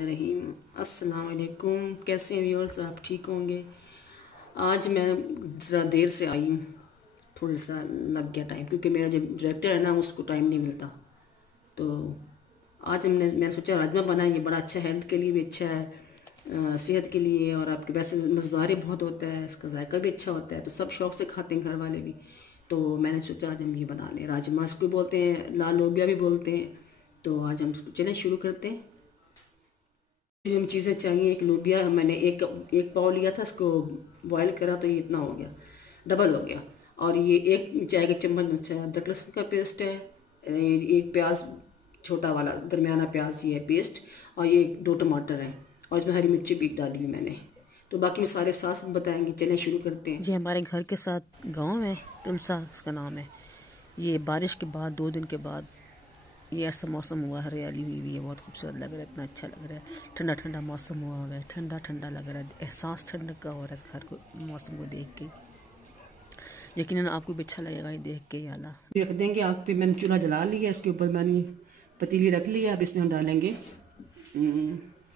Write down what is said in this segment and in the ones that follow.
रहीम अस्सलाम वालेकुम। कैसे हैं व्यूअर्स? आप ठीक होंगे। आज मैं ज़रा देर से आई हूँ, थोड़ा सा लग गया टाइम, क्योंकि मेरा जो डायरेक्टर है ना उसको टाइम नहीं मिलता। तो आज मैंने सोचा राजमा बनाएं, ये बड़ा अच्छा, हेल्थ के लिए भी अच्छा है, सेहत के लिए, और आपके वैसे मज़ेदार बहुत होता है, इसका जायका भी अच्छा होता है, तो सब शौक़ से खाते हैं घर वाले भी। तो मैंने सोचा आज हम ये बना लें। राजमा इसको बोलते हैं, लाल लोबिया भी बोलते हैं। तो आज हम इसको चलें शुरू करते हैं। जो हम चीज़ें चाहिए, एक लोबिया मैंने एक पाव लिया था, इसको बॉयल करा तो ये इतना हो गया, डबल हो गया। और ये एक चाय का चम्मच अदरक लहसुन का पेस्ट है, एक प्याज छोटा वाला दरमियाना प्याज ये है पेस्ट, और ये 2 टमाटर हैं, और इसमें हरी मिर्ची भी डाली हुई मैंने। तो बाकी मैं सारे साथ बताएंगे, चलें शुरू करते हैं। ये हमारे घर के साथ गांव है, तुलसा उसका नाम है। ये बारिश के बाद 2 दिन के बाद ये ऐसा मौसम हुआ, हरियाली हुई है, बहुत खूबसूरत लग रहा है, इतना अच्छा लग रहा है। ठंडा ठंडा मौसम हुआ है, ठंडा ठंडा लग रहा है, एहसास ठंडक का हो रहा है घर को, मौसम को देख के। यकीनन आपको भी अच्छा लगेगा ये देख के। आला रख देंगे आग पे। मैंने चूल्हा जला लिया, इसके ऊपर मैंने पतीली रख ली है। अब इसमें हम डालेंगे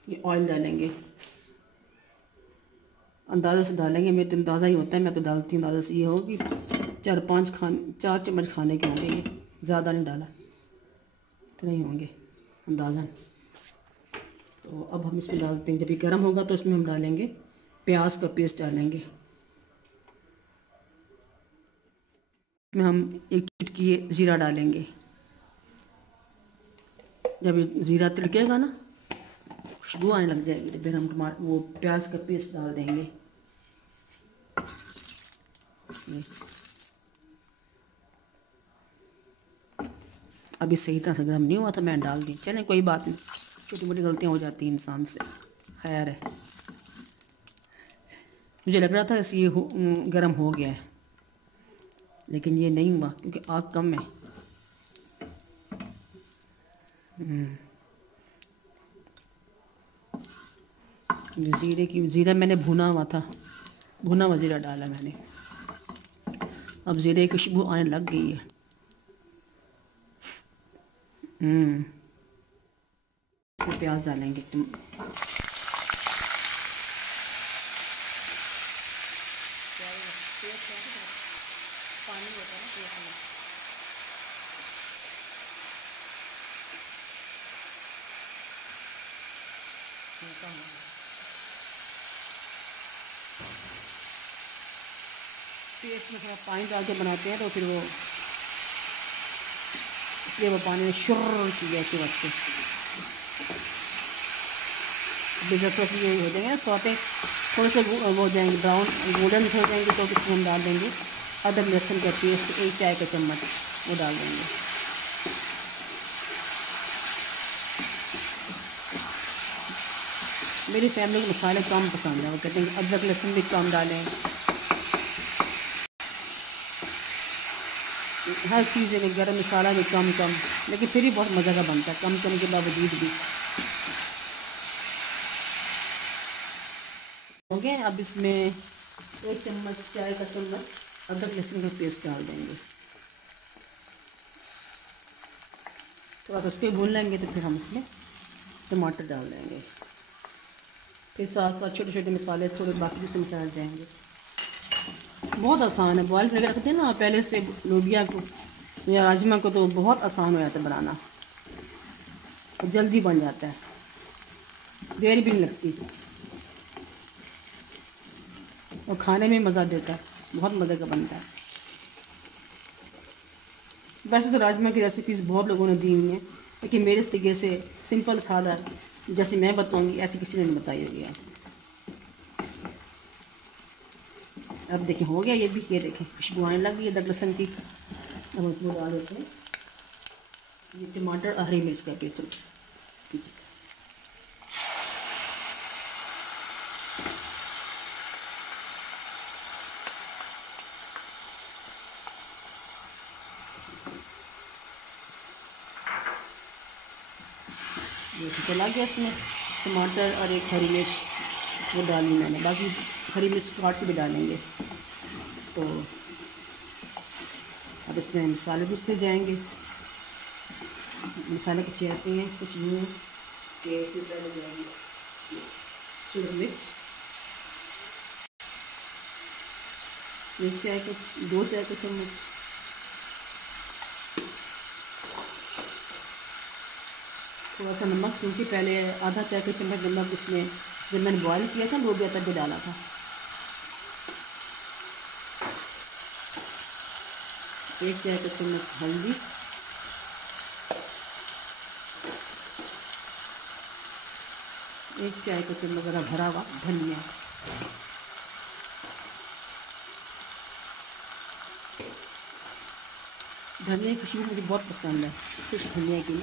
ये ऑयल डालेंगे, अंदाज़े से डालेंगे। मेरे तो अंदाज़ा ही होता है, मैं तो डालती हूँ अंदाज़े से। ये होगी 4 चम्मच खाने के होंगे, ये ज़्यादा नहीं डाला, इतने ही होंगे अंदाज़न। तो अब हम इसमें डालते हैं, जब ये गर्म होगा तो इसमें हम डालेंगे प्याज का पेस्ट डालेंगे। इसमें हम 1 चुटकी ज़ीरा डालेंगे। जब ये ज़ीरा तिलकेगा ना, खुशबू आने लग जाएगी, तो फिर हम वो प्याज का पेस्ट डाल देंगे। अभी सही तरह से गर्म नहीं हुआ था, मैं डाल दी। चलें कोई बात नहीं, छोटी मोटी गलतियाँ हो जाती हैं इंसान से, खैर है। मुझे लग रहा था कि ये गर्म हो गया है, लेकिन ये नहीं हुआ क्योंकि आग कम है। ज़ीरा मैंने भुना हुआ था, भुना हुआ ज़ीरा डाला मैंने। अब ज़ीरे की खुशबू आने लग गई है। प्याज डालेंगे, पेस्ट में थोड़ा पानी डाल के बनाते हैं, तो फिर वो इसलिए वो पानी में शुर की ऐसे वक्त थोड़ा सा ये हो जाएंगे ना, सौते थोड़े से वो हो जाएंगे, ब्राउन गोल्डन हो जाएंगे, तो इसमें हम डाल देंगे अदरक लहसुन का पेस्ट 1 चाय का चम्मच, वो डाल देंगे। मेरी फैमिली को मसाले कम पसंद है, वो कहते हैं अदरक लहसुन भी कम डालें, हर चीज़ में गरम मसाला भी कम, लेकिन फिर भी बहुत मज़े का बनता है, कम करने के बावजूद भी। हो गए। अब इसमें 1 चम्मच चाय का चम्मच अदरक लहसुन का पेस्ट डाल देंगे। थोड़ा सा उसको भून लेंगे, तो फिर हम इसमें टमाटर डाल देंगे। फिर साथ साथ छोटे छोटे मसाले थोड़े बाकी दूसरे मसाले जाएंगे। बहुत आसान है, बॉयल करके रखते हैं ना पहले से लोबिया को या राजमा को, तो बहुत आसान हो जाता है बनाना, जल्दी बन जाता है, देर भी नहीं लगती, और खाने में मज़ा देता है, बहुत मज़े का बनता है। वैसे तो राजमा की रेसिपीज़ बहुत लोगों ने दी हुई हैं, लेकिन मेरे तरीके से सिंपल सादा जैसे मैं बताऊंगी ऐसे किसी ने नहीं बताई होगी। अब देखें हो गया ये भी, ये देखें खुशबू आने लग गई है अदरक लहसुन की। अब उसमें डाल देते हैं ये टमाटर और हरी मिर्च का पेस्ट। ये चला गया इसमें टमाटर और एक हरी मिर्च वो डाली मैंने, बाकी हरी मिर्च काट के भी डालेंगे। तो अब इसमें मसाले दूसरे जाएंगे। मसाले कुछ ऐसे हैं, कुछ यूँ ये इसी तरह हो जाएगी। सूरज मिर्च, 2 चाय के चम्मच, थोड़ा सा नमक, क्योंकि पहले आधा चाय का चम्मच नमक उसमें जब मैंने बॉईल किया था लोबिया तब भी डाला था। 1 चाय का चम्मच हल्दी, 1 चाय का चम्मच भरा हुआ धनिया, धनिया की खुशबू मुझे बहुत पसंद है, खुश धनिया की।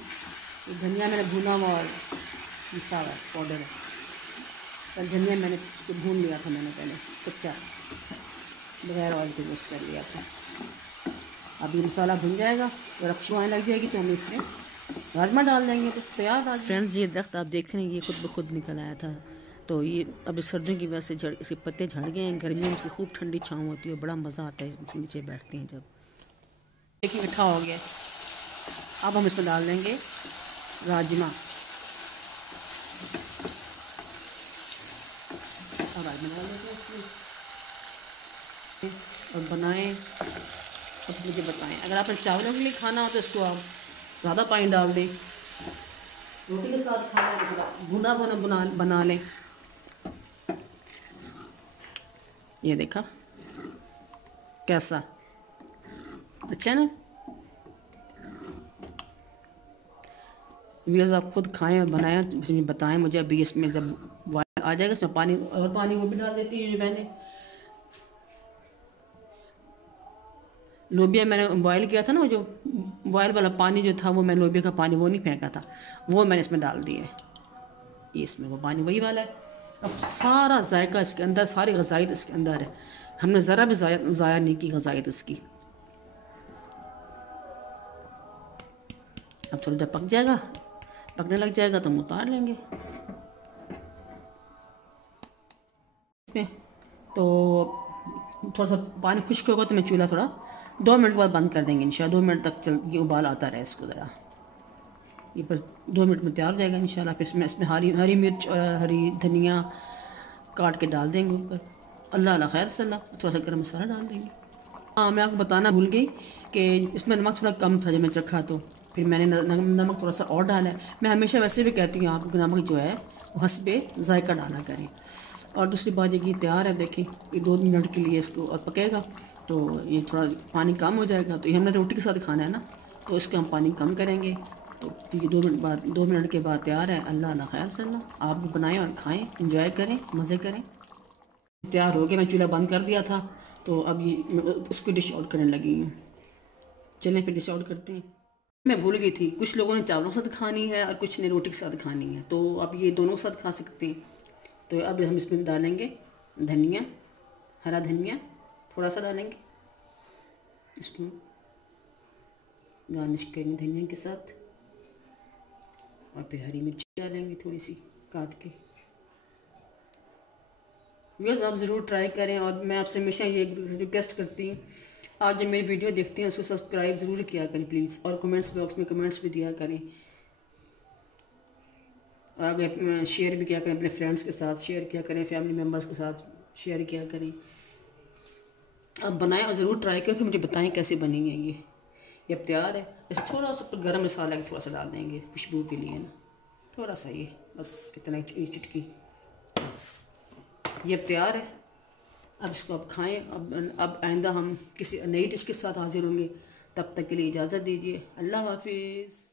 ये धनिया मैंने भुना हुआ और पिसा हुआ पाउडर है। और धनिया मैंने भून लिया था, मैंने पहले कच्चा बगैर ऑयल के मिक्स कर लिया था। अब ये मसाला भुन जाएगा और अब खुशबू आने लग जाएगी तो हम इसमें राजमा डाल देंगे, तो तैयार राजमा। फ्रेंड्स, ये दरख्त आप देख रहे हैं, ये खुद ब खुद निकल आया था। तो ये अब सर्दियों की वजह से इसके पत्ते झड़ गए हैं। गर्मियों में से खूब ठंडी छाँव होती है, बड़ा मज़ा आता है इसके नीचे बैठते हैं जब। देखिए मिठा हो गया। अब हम इसमें डाल देंगे राजमा। अब राजमा डाल देंगे इसमें और बनाएं। अब मुझे बताएं, अगर आपने चावलों के लिए खाना हो तो इसको आप ज़्यादा पानी डाल दें, रोटी के साथ खाना है तो थोड़ा भुना बना लें। ये देखा कैसा अच्छा है ना। व्यूअर्स, आप खुद खाएं और बनाएं, बताएं मुझे। अभी इसमें जब बॉयल आ जाएगा इसमें पानी और पानी वो भी डाल देती है। जो मैंने लोबिया मैंने बॉयल किया था ना, जो बॉयल वाला पानी जो था वो मैंने लोबिया का पानी वो नहीं फेंका था, वो मैंने इसमें डाल दिया है। ये इसमें वो पानी वही वाला है। अब सारा जायका इसके अंदर, सारी गज़ाइत इसके अंदर है। हमने ज़रा भी ज़ाया नहीं की गज़ाइत इसकी। अब थोड़ा जब पक जाएगा, पकने लग जाएगा तो हम उतार लेंगे इसमें। तो थोड़ा सा पानी खुश्क होगा तो मैं चूल्हा थोड़ा 2 मिनट बाद बंद कर देंगे इंशाल्लाह। 2 मिनट तक ये उबाल आता रहे इसको ज़रा। ये पर 2 मिनट में तैयार हो जाएगा इंशाल्लाह। फिर इसमें हरी मिर्च और हरी धनिया काट के डाल देंगे ऊपर। अल्लाह अल्लाह खैर सल्ला। थोड़ा सा गर्म मसाला डाल देंगे। हाँ, मैं आपको बताना भूल गई कि इसमें नमक थोड़ा कम था जब मैं चखा, तो फिर मैंने नमक थोड़ा सा और डाला है। मैं हमेशा वैसे भी कहती हूँ आपको नमक जो है वो हस्बे जायका डाला करें। और दूसरी बात ये कि तैयार है, देखिए ये 2 मिनट के लिए इसको और पकेगा तो ये थोड़ा पानी कम हो जाएगा। तो ये हमने रोटी के साथ खाना है ना, तो इसका हम पानी कम करेंगे। तो ये 2 मिनट के बाद तैयार है। अल्लाह अल्लाह खैर सल्ला। आप भी बनाएं और खाएं, इंजॉय करें, मज़े करें। तैयार हो गया, मैं चूल्हा बंद कर दिया था। तो अब ये इसको डिश आउट करने लगी हूँ। चलें फिर डिश आउट करते हैं। मैं भूल गई थी, कुछ लोगों ने चावलों के साथ खानी है और कुछ ने रोटी के साथ खानी है, तो अब ये दोनों के साथ खा सकते हैं। तो अब हम इसमें डालेंगे धनिया, हरा धनिया थोड़ा सा डालेंगे, इसको गार्निश करेंगे धनिया के साथ। और फिर हरी मिर्ची डालेंगे थोड़ी सी काट के। व्यूअर्स, आप ज़रूर ट्राई करें। और मैं आपसे हमेशा ये रिक्वेस्ट करती हूँ, आप जब मेरी वीडियो देखते हैं उसको सब्सक्राइब ज़रूर किया करें प्लीज़, और कमेंट्स बॉक्स में कमेंट्स भी दिया करें। और आगे शेयर भी किया करें, अपने फ्रेंड्स के साथ शेयर किया करें, फैमिली मेम्बर्स के साथ शेयर किया करें। आप बनाएं और ज़रूर ट्राई करें, फिर मुझे बताएं कैसे बनी है ये। अब तैयार है। ऐसे थोड़ा सा ऊपर गर्म मसाला थोड़ा सा डाल देंगे खुशबू के लिए ना, थोड़ा सा ये बस, इतना ही चुटकी बस। ये अब तैयार है। अब इसको आप खाएं। अब आइंदा हम किसी नई डिश के साथ हाजिर होंगे। तब तक के लिए इजाज़त दीजिए। अल्लाह हाफिज़।